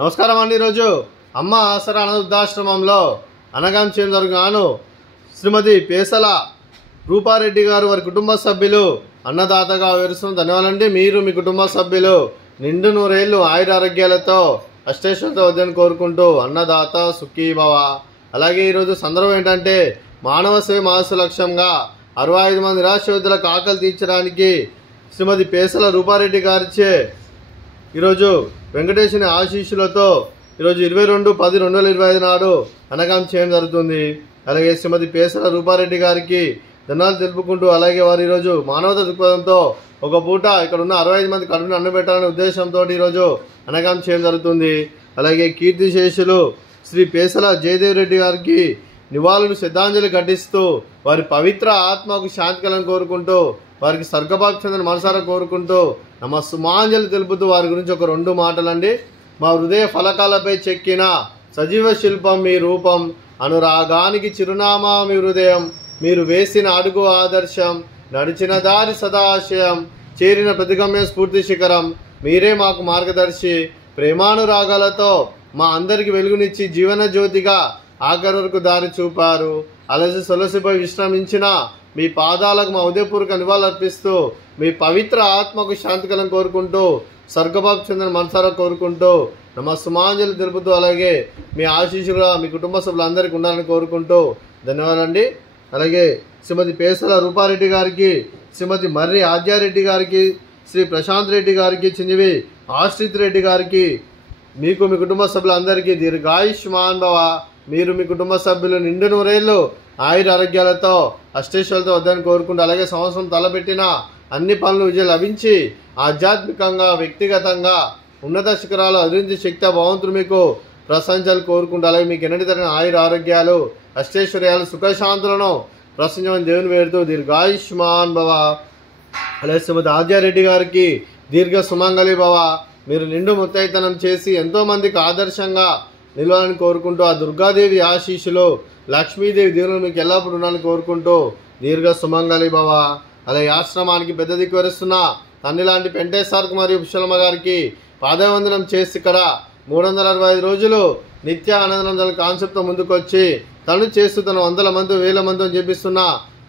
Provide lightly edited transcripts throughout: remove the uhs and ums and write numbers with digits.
నమస్కారం అండి. ఈరోజు అమ్మ ఆసరా అనాథాశ్రమంలో అనగాం చేయడం జరుగుగాను శ్రీమతి పేసల రూపారెడ్డి గారు వారి కుటుంబ సభ్యులు అన్నదాతగా వివరిస్తున్న ధన్యవాదాలండి. మీరు మీ కుటుంబ సభ్యులు నిండు నూరేళ్లు ఆయుర ఆరోగ్యాలతో అష్టేశ్వరతో వద్దని కోరుకుంటూ అన్నదాత సుఖీభవ. అలాగే ఈరోజు సందర్భం ఏంటంటే మానవ సేవ మానసు లక్ష్యంగా 65 మంది నిరాశ్రయులకు ఆకలి తీర్చడానికి శ్రీమతి పేసల రూపారెడ్డి గారిచే ఈరోజు వెంకటేశ్వరి ఆశీస్సులతో ఈరోజు 22/10/2025 నాడు అనగాం చేయడం జరుగుతుంది. అలాగే శ్రీమతి పేసల రూపారెడ్డి గారికి ధన్యవాదాలు తెలుపుకుంటూ అలాగే వారు ఈరోజు మానవతా దృక్పథంతో ఒక పూట ఇక్కడ ఉన్న 65 మంది కడుపుని అన్నబెట్టాలనే ఉద్దేశంతో ఈరోజు అనగాం చేయడం జరుగుతుంది. అలాగే కీర్తిశేషులు శ్రీ పేసల జయదేవ్ రెడ్డి గారికి నివాళులు శ్రద్ధాంజలి ఘటిస్తూ వారి పవిత్ర ఆత్మకు శాంతి కలను కోరుకుంటూ వారికి స్వర్గభాగ్యం చెందిన మనసారా కోరుకుంటూ సుమాంజలి తెలుపుతూ వారి గురించి ఒక 2 మాటలండి. మా హృదయ ఫలకాలపై చెక్కిన సజీవ శిల్పం మీ రూపం, అనురాగానికి చిరునామా మీ హృదయం, మీరు వేసిన అడుగు ఆదర్శం, నడిచిన దారి సదాశయం, చేరిన ప్రతిగమ్య స్ఫూర్తి శిఖరం, మీరే మాకు మార్గదర్శి, ప్రేమానురాగాలతో మా అందరికి వెలుగునిచ్చి జీవన జ్యోతిగా ఆఖరి వరకు దారి చూపారు. అలసి సొలసిపై విశ్రమించిన మీ పాదాలకు మా ఉదయపూర్వక నివాళులర్పిస్తూ మీ పవిత్ర ఆత్మకు శాంతి కలను కోరుకుంటూ స్వర్గభాగ్యం చెందిన మనసారా కోరుకుంటూ సుమాంజలి తెలుపుతూ అలాగే మీ ఆశీస్సులుగా మీ కుటుంబ సభ్యులందరికీ ఉండాలని కోరుకుంటూ ధన్యవాదాలండి. అలాగే శ్రీమతి పేసల రూపారెడ్డి గారికి, శ్రీమతి మర్రి ఆద్యారెడ్డి గారికి, శ్రీ ప్రశాంత్ రెడ్డి గారికి, చిన్నవి ఆశ్రిత్ రెడ్డి గారికి, మీకు మీ కుటుంబ సభ్యులందరికీ దీర్ఘాయుష్మాన్ భవ. మీరు మీ కుటుంబ సభ్యులు నిండు నూరేళ్లు ఆయుర ఆరోగ్యాలతో అష్టేశ్వరులతో వద్దని కోరుకుంటూ అలాగే సంవత్సరం తలపెట్టిన అన్ని పనులు విజయం లభించి ఆధ్యాత్మికంగా వ్యక్తిగతంగా ఉన్నత శిఖరాలు అభివృద్ధి శక్తి భగవంతుడు మీకు ప్రశంసలు కోరుకుంటూ అలాగే మీకు ఎన్నటి తగిన ఆయుర ఆరోగ్యాలు అష్టైశ్వర్యాలు సుఖశాంతులను ప్రశంసమని దేవుని వేడుతూ దీర్ఘాయుష్మాన్ భవ. అలాగే శ్రీమతి ఆద్యారెడ్డి గారికి దీర్ఘ సుమంగళి భవ. మీరు నిండు ముత్తైతనం చేసి ఎంతోమందికి ఆదర్శంగా నిలవాలని కోరుకుంటూ ఆ దుర్గాదేవి ఆశీస్సులు లక్ష్మీదేవి దేవుని మీకు ఎల్లప్పుడూ ఉండాలని కోరుకుంటూ దీర్ఘ సుమంగళి భవ. అలాగే ఆశ్రమానికి పెద్ద దిక్కు వరుస్తున్న తల్లి లాంటి పెంటేశ్వర్కి మరియు పుష్పలమ్మ గారికి పాదవందనం చేసి ఇక్కడ 365 రోజులు నిత్య ఆనందం కాన్సెప్ట్తో ముందుకొచ్చి తను చేస్తూ తన 100 మంది 1000 మంది చెప్పిస్తున్న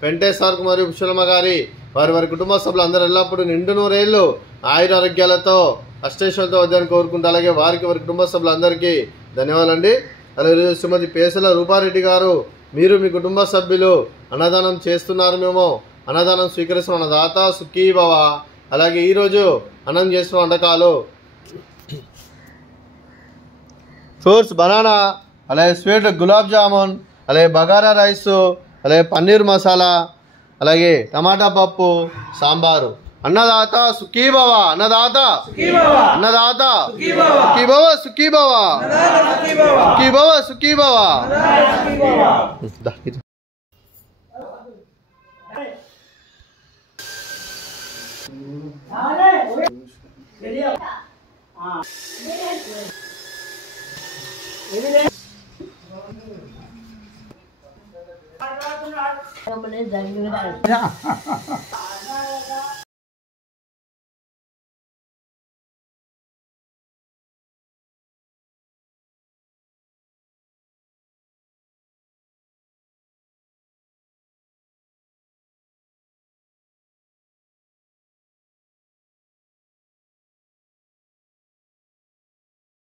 పెంటేశ్వర్కి మరియు పుష్పలమ్మ గారి వారి కుటుంబ సభ్యులు అందరూ ఎల్లప్పుడూ నిండు నూరేళ్లు ఆయుర ఆరోగ్యాలతో అష్టేశ్వరులతో వద్దని కోరుకుంటూ అలాగే వారి కుటుంబ సభ్యులందరికీ ధన్యవాదాలండి. అలాగే శ్రీమతి పేసల రూపారెడ్డి గారు, మీరు మీ కుటుంబ సభ్యులు అన్నదానం చేస్తున్నారు, మేము అన్నదానం స్వీకరిస్తున్న దాత సుఖీభవ. అలాగే ఈరోజు అన్నం చేస్తున్న వంటకాలు ఫ్రూట్స్ బనానా, అలాగే స్వీట్ గులాబ్ జామున్, అలాగే బగారా రైసు, అలాగే పన్నీర్ మసాలా, అలాగే టమాటా పప్పు, సాంబారు. అన్నదాత సుఖీభవ, అన్నదాత అన్నదాత సుఖీభవ సుఖీభవ సుఖీభవ సుఖీభవ.